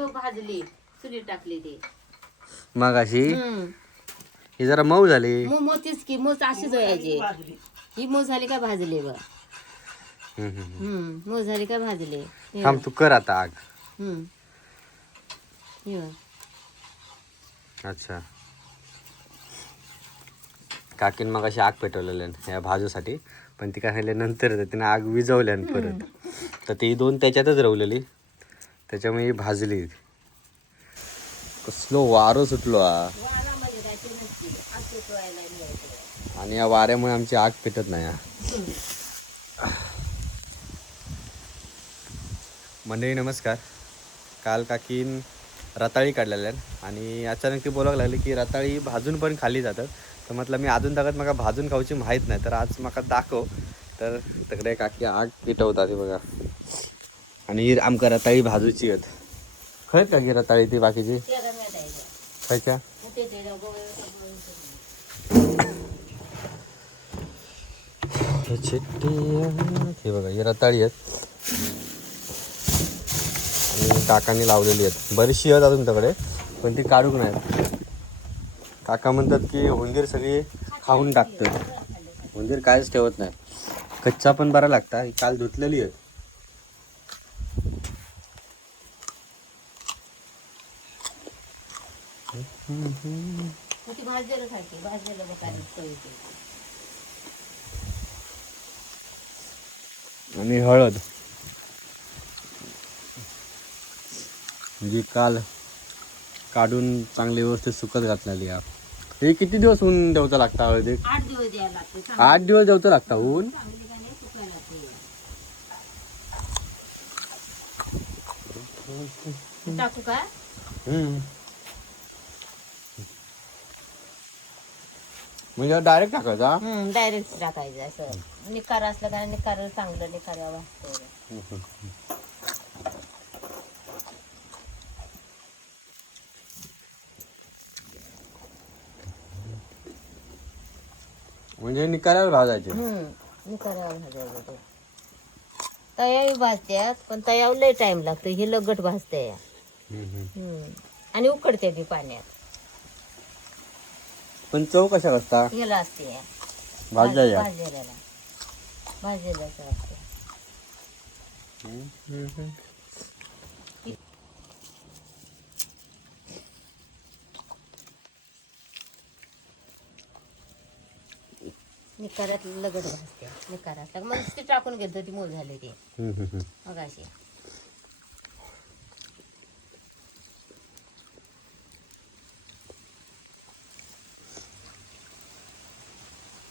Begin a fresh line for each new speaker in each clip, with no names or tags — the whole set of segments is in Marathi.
मग भाजली चुलीत टाकली ते.
मग अशी
हम्म.
ही जरा मऊ झाली.
मोतीच की ही मोज झाली का भाजली बघ.
हम्म, हम्म.
हम्म. मोज झाली का भाजली. हे
थांब. तू कर आता आग.
हम्म. हे बघ.
अच्छा. काकीन मग अशी आग पेटवलेल्या ह्या भाजूसाठी. पण ती काय नंतर तिने आग विजवल्या परत. तर ती दोन त्याच्यातच रवलेली. त्याच्यामुळे ही भाजली कसलो वारो सुटलो हा. आणि या वाऱ्यामुळे आमची आग पेटत नाही हा. मंडळी नमस्कार. काल काकीन रताळी काढलेल्या आणि अचानक ती बोलावं लागली की रताळी भाजून पण खाली जातात. तर म्हटलं मी अजून तगत मला भाजून खाऊची माहीत नाही तर आज मला दाखव. तर तिकडे काकी आग पेटवतात बघा. आणि ही आमका रताळी भाजूची आहेत. खरंच का की रताळी ती बाकीची?
ते
खायच्या? हे बघा ही रताळी आहेत. आणि काकांनी लावलेली आहेत. बरीचशी आहेत अजून तकडे पण ती काढूक नाहीत. काका म्हणतात की उंदीर सगळी खाऊन टाकतात. उंदीर कायच ठेवत नाही कच्चा पण बरा लागता ही काल धुतलेली आहेत
मग ती भाजलेलं.
आणि हळद. जी काल काढून चांगली व्यवस्थित सुकत घातलेली आहे. हे किती दिवस ऊन ठेवता लागता हळदीत
आठ दिवस द्यायला लागते चांगलं.
आठ दिवस जेवतं लागता ऊन?
टाकू का?
म्हणजे डायरेक्ट टाकायचा?
डायरेक्ट टाकायचं असं. निकार असलं का निकार चांगलं निकार
म्हणजे निकाऱ्यावर भाजायचे.
निकाऱ्यावर भाजायचं ते. तयावी भाजत्यात पण तयावर लय टाइम लागतो हे लगट भाजते आणि उकडते ती पाण्यात.
पण चव कशा असता?
ह्याला असते.
भाजल्या
भाजलेला भाजलेलं असते. निकारात लगट भाजते. निकारात. मग ते टाकून घेतो ती मोल झाली ती मग अशी.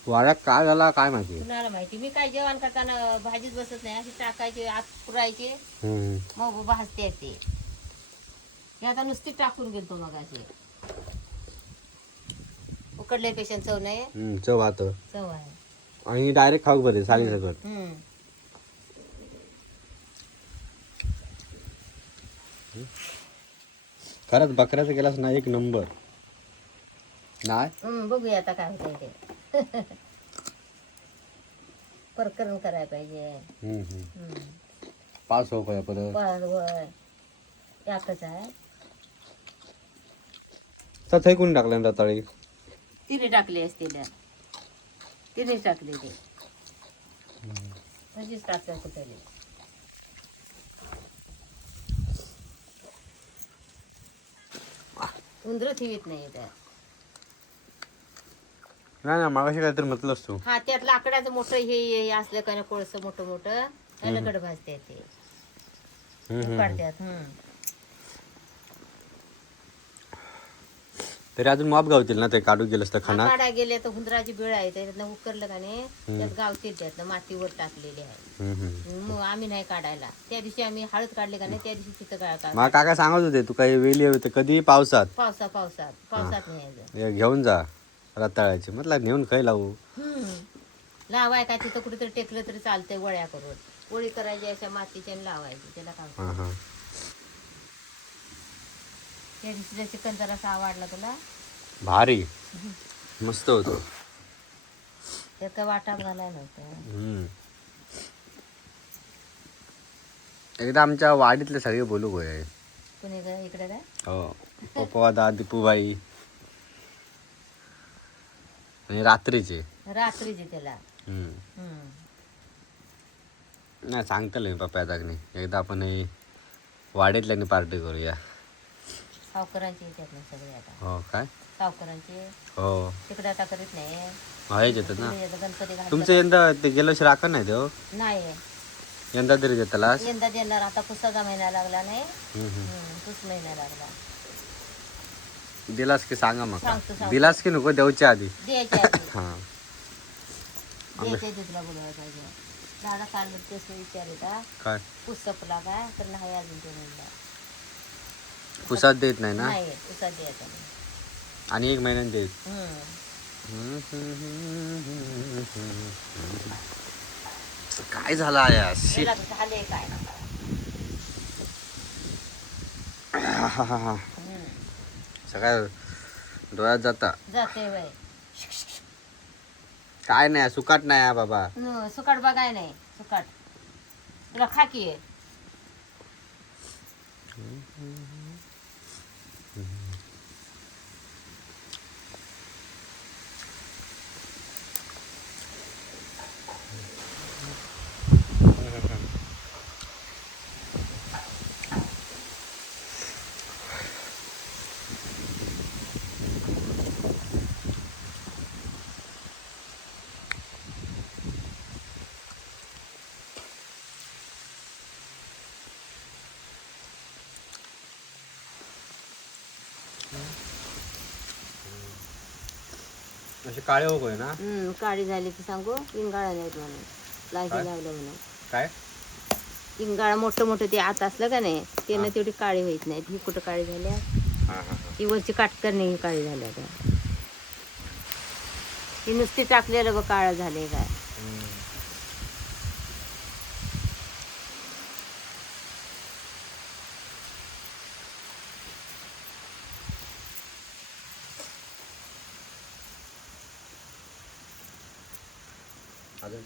वाड्यात काय झाला काय माहिती?
कुणाला माहिती? मी काय जेवण करताना भाजीच बसत नाही. अशी टाकायची आत पुरायची. मग भाजते ते. हे आता नुसती टाकून गेलतो मग अशी उकडले पेशंट चव नाही.
चव आत
चव आहे.
आणि डायरेक्ट खाऊ बरे साली सगळं
हम्म.
खरंच बकऱ्याचं गेलास ना एक नंबर. नाही
हम्म, बघूया आता काय होतंय ते. प्रकरण करायला पाहिजे.
हम्म, हम्म.
हम्म.
पाच हो परत?
बरं, बरं. यातच आहे.
तर थंय कोणी टाकलं रताळी
तिने टाकली असतील तिने टाकली ते. तशीच टाकतात कुठे उंदर ठेवीत नाही त्या.
नाही ना मागाशी काहीतरी म्हटलंस तू
हा त्यात लाकडाचं मोठं हे हे असलं का कोळस मोठं मोठं लगड भाजते ते. काढतात हम्म
तरी अजून माप गावतील ना ते काढू गेलंस तर खाना
काढा गेले तर हुंदराची बिळ आहे त्याच्यातनं उकरलं का नाही त्यात गावतील त्यातनं मातीवर टाकलेली आहे.
हम्म, हम्म.
मग आम्ही नाही काढायला. त्या दिवशी आम्ही हळद काढली का नाही त्या दिवशी तिथं काय काढ
मला काका सांगत होते तू काही वेली होते कधी पावसात.
पावसा पावसात पावसात न्यायचं.
हे घेऊन जा. रताळ्याची. म्हटलं नेऊन खाई लावू.
हम्म. लावाय का तिथं कुठेतरी टेकलं तरी चालतंय वळ्या करून. पोळी करायची अशा मातीच्या आणि लावायची त्याला काय
हां हां.
त्या दिवशी चिकन जरासा आवडला तुला.
भारी. मस्त होतो.
त्यात काय वाटा घालायला नव्हतं
हम्म. एकदा आमच्या वाडीतले सगळे बोलू गोय
कुणी ग- इकडे काय?
हो. पप्पा दा दीपूबाई आणि रात्रीचे.
रात्रीचे त्याला.
हम्म.
हम्म.
नाही सांगतलं पप्पा आता नाही एकदा आपण हे वाडीतल्याने पार्टी करूया.
सावकारांचे येतात ना सगळे आता.
हो काय?
सावकारांचे.
हो.
तिकडे आता करीत नाही.
व्हायच येतात ना.
तिकडे येतं गणपती घातलं
तुमचं यंदा ते वर्षी राखण नाही हो?
नाही.
यंदा तरी देताला
यंदा देणार. आता पुसाचा महिना लागला नाही.
हम्म, हम्म.
हम्म, पुस महिना लागला.
दिलास की सांगा मग.
सांगतो.
दिलास की नको देऊच्या आधी.
द्यायच्या आधी.
हां.
द्यायच्या आधी तुला बोलवायला पाहिजे. दादा काल तेच विचारले का?
काय?
संपला तर नाही अजून ते म्हणलं.
पुसाद देत नाही ना?
नाही पुसात द्यायचा नाही.
आणि एक महिन्यात देत
हम्म.
काय झालं आया? शिट
त्याला झाले काय? हम्म.
सगळ्या डोळ्यात जाता.
जाते वय
काय नाही सुकाट नाही आहे बाबा.
न, सुकाट बघाय नाही सुकाट. तुला खाकी आहे.
असे काळे हो होय ना?
हम्म, काळी झाली की सांगू इंगाळा नाहीत म्हणून
काय?
लागलं म्हणून
काय?
इंगाळा मोठं मोठं ते आत असलं का नाही त्यानं तेवढी काळी होत नाहीत ही कुठं काळी झाल्या
हां हां हां.
ही वरची काटकरणी ही काळी झाल्या त्या ही नुसती टाकलेलं बघ काळं झाले काय.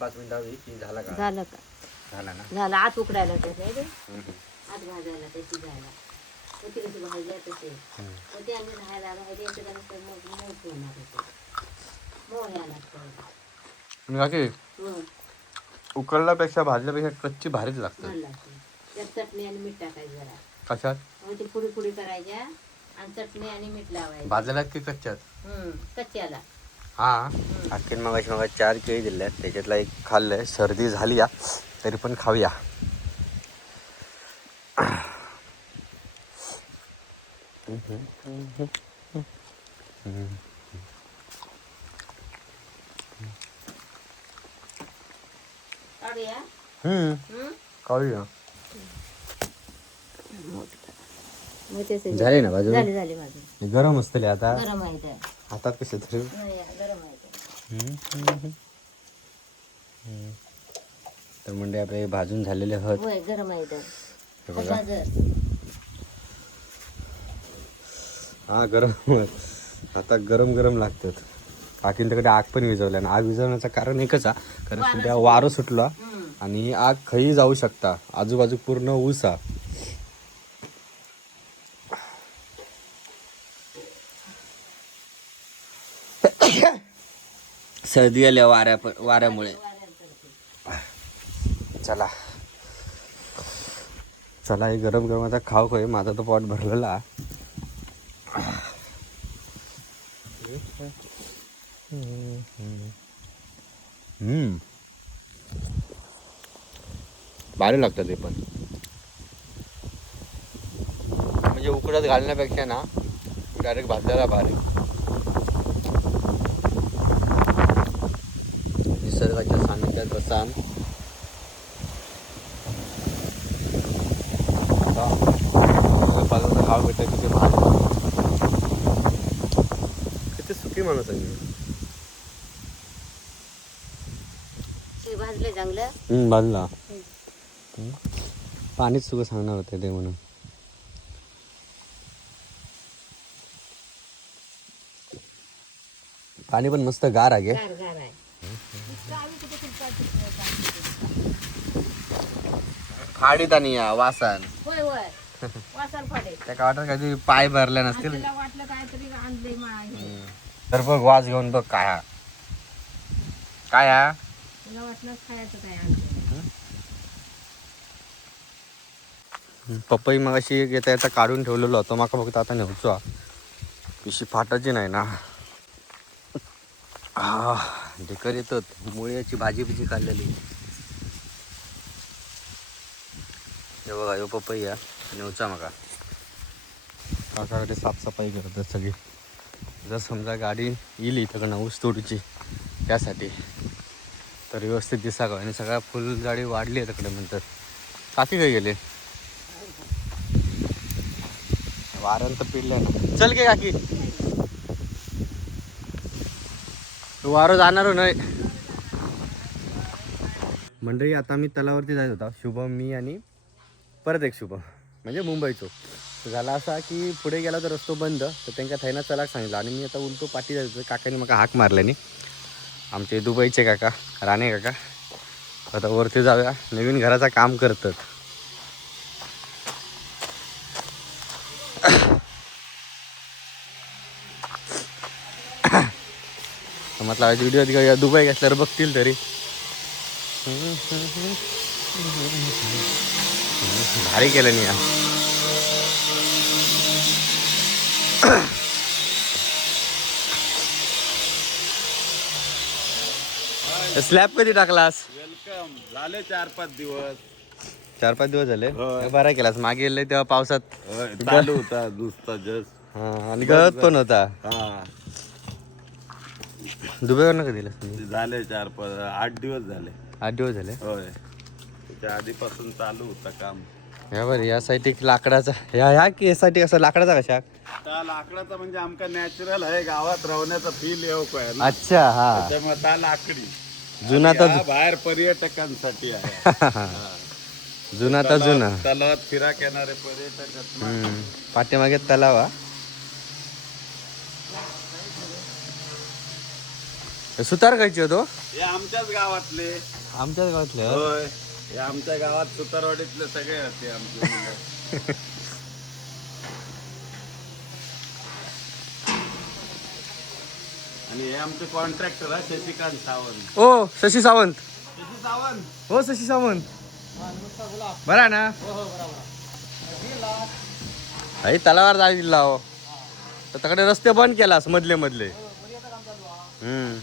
पाच मिनिटं हवी की झाला का?
झालं का?
झाला ना?
झालं. आत उकडायला त्याचं आहे ते.
हम्म, हम्म.
आत भाजायला त्याची
हम्म.
मग ते आम्ही राहायला राहायला याचं का मग मग होणार होते. मग यायला लागतं.
आणि काकी
हं,
उकळल्यापेक्षा भाजल्यापेक्षा कच्ची भारीच लागतं.
छान लागते. त्यात चटणी आणि मीठ टाकायचं जरा.
कशात?
मग ते पुडी पुडी करायच्या आणि चटणी आणि मीठ लावायचं.
भाजल्यात की कच्च्यात?
हं, कच्च्याला.
हा. आणखीन मग अशी मग चार केळी दिल्या त्याच्यातला एक खाल्लंय. सर्दी झाली या तरी पण खाऊया? खाऊया झाले ना बाजू
झाली
गरम असतले आता.
गरम आहे.
हातात कसे तरी. तर म्हणजे आपले भाजून झालेले हत
होय गरम आहे.
हे बघा. हा गरम आता गरम गरम लागतात तिकडे आग पण विझवल्या आणि आग विझवण्याचं कारण एकच आहे कारण सध्या वारं सुटला. आणि आग खई जाऊ शकता आजूबाजू पूर्ण ऊस हा सर्दी आल्या वाऱ्या वाऱ्यामुळे. चला. चला हे गरम गरम आता खाऊ खोय माझा तो पॉट भरलेला. भारी लागतं ते पण. म्हणजे उकडत घालण्यापेक्षा ना डायरेक्ट भाजलेला भारी. निसर्गाच्या सानिध्यात बसान. भेटत किती किती सुखी माणूस आहे
भाजले चांगलं
पाणीच तुला सांगणार होते ते म्हणून. पाणी पण मस्त गार आहे. खाडीत आणि या वासान.
होय होय. वास फाडे.
त्या कावटात कधी पाय भरले नसतील?
तिला वाटलं काहीतरी आणले मा.
तर बघ वाज घेऊन बघ काय हा. काय हा?
तिला वाटलं खायचं काय आणलं
पपई मग अशी येता येता काढून ठेवलेलो होतो. माका फक्त आता नेऊचो हा. पिशी फाटाची नाही ना. हा ढेकर येतात. मुळ्याची भाजी बिजी काढलेली हे बघा ह्यो पपई या नेवचा मका. काकाकडे साफसफाई करतात सगळी. जर समजा गाडी येईल इथं ऊस तोडूची त्यासाठी. तर व्यवस्थित दिसावं आणि सगळ्या फुल फुलझाडी वाढली आहे तिकडे म्हणतात. काकी काय गेले? वारण तर पिडलंय ना. चल गे काकी. वारं जाणार नाही. मंडळी आता मी तलावरती जायत होता. शुभम मी आणि परत एक शुभम म्हणजे मुंबईचो. झाला असा की पुढे गेला तर रस्तो बंद तर त्यांना थैना चलाक सांगितलं. आणि मी आता उलटो पाठी जायचं काकाने मला हाक मारल्याने आमचे दुबईचे काका राणे काका आता वरती जाऊया. नवीन घराचं काम करतात. म्हटलं आज व्हिडिओ दुबई घेतल्यावर बघतील तरी. भारी केलं नाही. स्लॅब कधी टाकलास?
वेलकम. झाले चार पाच दिवस.
चार पाच दिवस झाले?
होय.
बरा केलास. मागे गेले तेव्हा पावसात.
चालू होता नुसता जस्ट
हा, आणि गळत पण होता.
हा.
दुबईवर दिलास तुम्ही?
झाले चार पाच आठ दिवस झाले.
आठ दिवस झाले?
होय. त्याच्या आधीपासून चालू होता काम.
या बरं यासाठी लाकडाचा ह्या ह्या केसाठी असं लाकडाचा कशा
त्या लाकडाचा म्हणजे आमका नॅचरल आहे गावात राहण्याचा फील येऊ काय ना.
अच्छा हा.
त्यामुळे त्या लाकडी.
जुना
आणि
तर
हा बाहेर पर्यटकांसाठी आहे.
जुना तर जुना.
तलावात फिराक येणारे पर्यटक आहेत ना.
हम्म. पाठीमागे तलाव हा. सुतार खायची होतो
हे आमच्याच गावातले.
आमच्याच गावातले.
होय. हे आमच्या गावात सुतारवाडीतले सगळे होते आमचे मुलं. आणि हे आमचे कॉन्ट्रॅक्टर आहे शशिकांत सावंत.
ओ शशी सावंत.
शशी सावंत.
हो शशी सावंत. बरा ना? आई तलावावर जाय दिला हो. तर तकडे रस्ते बंद केलास मधले मधले. हम्म.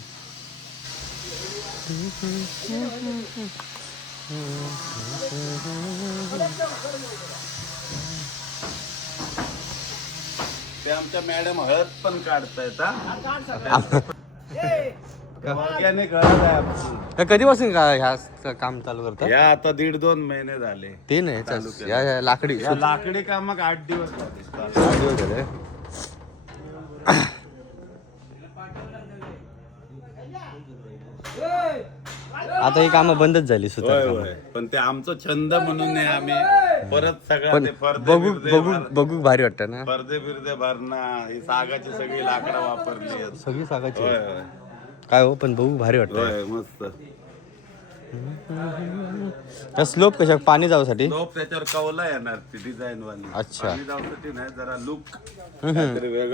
ते आमच्या मॅडम हळद पण काढतायत हा? Organic हळद आहे आमची.
हे कधीपासून का ह्या स- काम चालू करतात
या आता दीड दोन महिने झाले.
ते नाही ह्याच्या- या या लाकडी
या लाकडी कामाक आठ दिवस झाले.
आठ दिवस झाले. आता ही कामं बंदच झाली
होय
सुतार
होय. पण ते आमचं छंद म्हणून आहे आम्ही परत सगळं
पण
ते पडदे
बघू
बिरदे
बघू
भर-
बघू भारी वाटतं ना?
पडदे बिरदे भरणं ही सागाची सगळी लाकडं वापरली आहेत.
सगळी सागाची
होय होय.
काय हो पण बघू भारी वाटतं.
होय मस्त.
त्या स्लोप कशा पाणी जाऊसाठी?
लोक त्याच्यावर कवला येणार ती डिझाईन वाली.
अच्छा.
पाणी जाऊसाठी नाही जरा लुक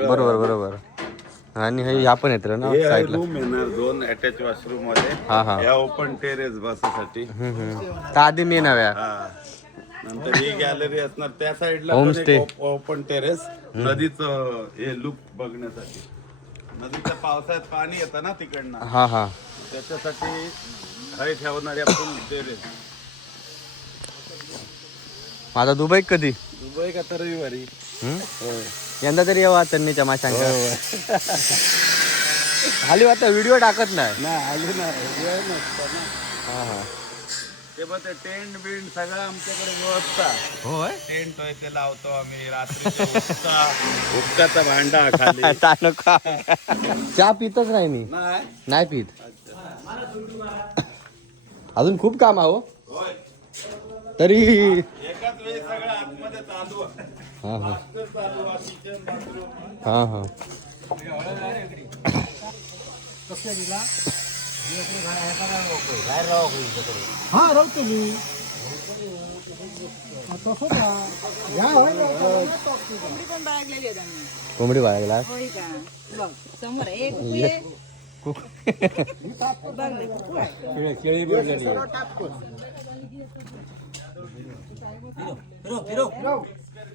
बरोबर बरोबर. आणि हे ह्या पण येत ना
हे
साईडला
रूम येणार दोन अटॅच वॉशरूममध्ये.
हा हा.
या ओपन टेरेस बसासाठी.
त्या आधी मी नव्या
हा. नंतर ही गॅलरी असणार. त्या साईडला
Homestay.
ओपन टेरेस नदीचं हे लुक बघण्यासाठी. नदीच्या पावसाळ्यात पाणी येतं ना तिकडनं.
हा हा.
त्याच्यासाठी हय ठेवणारी आपण टेरेस
माझा दुबई कधी?
दुबई का तर रविवारी.
हम्म?
होय.
यंदा तरी येवा त्यांनीच्या माशांका खाली आता व्हिडिओ टाकत नाही.
नाही आली ना वेळ नसतो ना.
हा हा.
ते मग ते टेंट बिंट सगळं आमच्याकडे व्यवस्था.
होय?
टेंट होय ते लावतो आम्ही रात्री उपकाचा भांडा खाली.
नको. चहा पितच नाही मी.
नाही?
नाही पित. अजून खूप काम आहे हो. तरी
एकाच वेळी सगळं आतमध्ये चालू आहे.
हा हा
मास्टर चालू आहे, किचन बाथरूम
हा हा
हा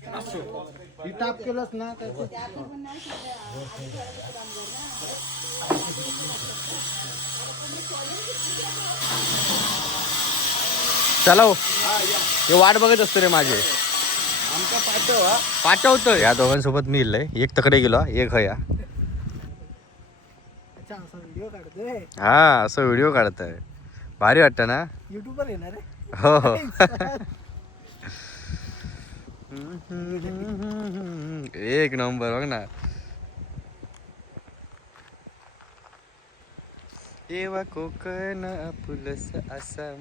एक
टाप केलंच ना तर
चला हो. हे वाट बघत असतो रे माझे. पाठवतो या दोघांसोबत मी इल्लय. एक तकडे गेलो हा, एक हया.
अच्छा असा व्हिडिओ काढतोय?
हा असं व्हिडिओ काढतोय. भारी वाटतं ना?
युट्यूबवर येणार आहे
हो हो. एक नंबर बघ ना. एवा कोकण पुलस आसाम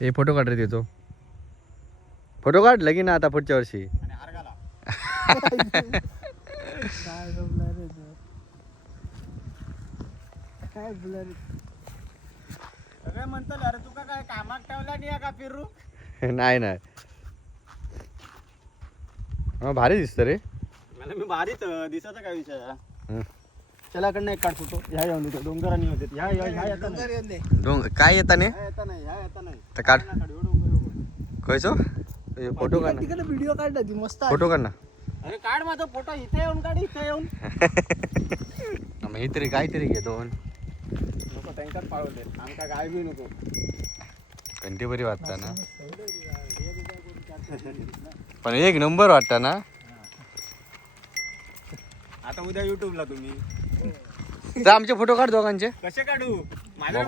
हे फोटो काढ रे देतो फोटो काढ लगीन आता पुढच्या वर्षी.
काय जमणार रे तू? काय बोला रे सगळे म्हणतो अरे तुका काय कामात ठेवला नाही का फिरू?
नाही नाही. हा, भारी दिसत रे.
मला मी भारीच दिसाचा काय विषय
हं.
चलाकडनं एक काढ फोटो. ह्या येऊन देतो. डोंगरानी होते ह्या ह्या ह्या येता नाही
डोंग काय येता ने
ह्या येता नाही ह्या येता नाही
तर काढ.
काढ ह्यो.
कैसो फोटो काढ ना.
तिकडे व्हिडिओ काढला ती मस्त.
फोटो काढ ना.
अरे काढ माझा फोटो. इथे येऊन काढ इथे येऊन.
मग हे तरी काहीतरी घे दोन.
नको टँकर पाळवले आमका गाय बी नको.
घंटे बरी वाटता ना? पण एक नंबर वाटता ना?
आता उद्या युट्यूबला तुम्ही.
तर आमचे फोटो काढ दोघांचे.
कसे काढू? माझ्या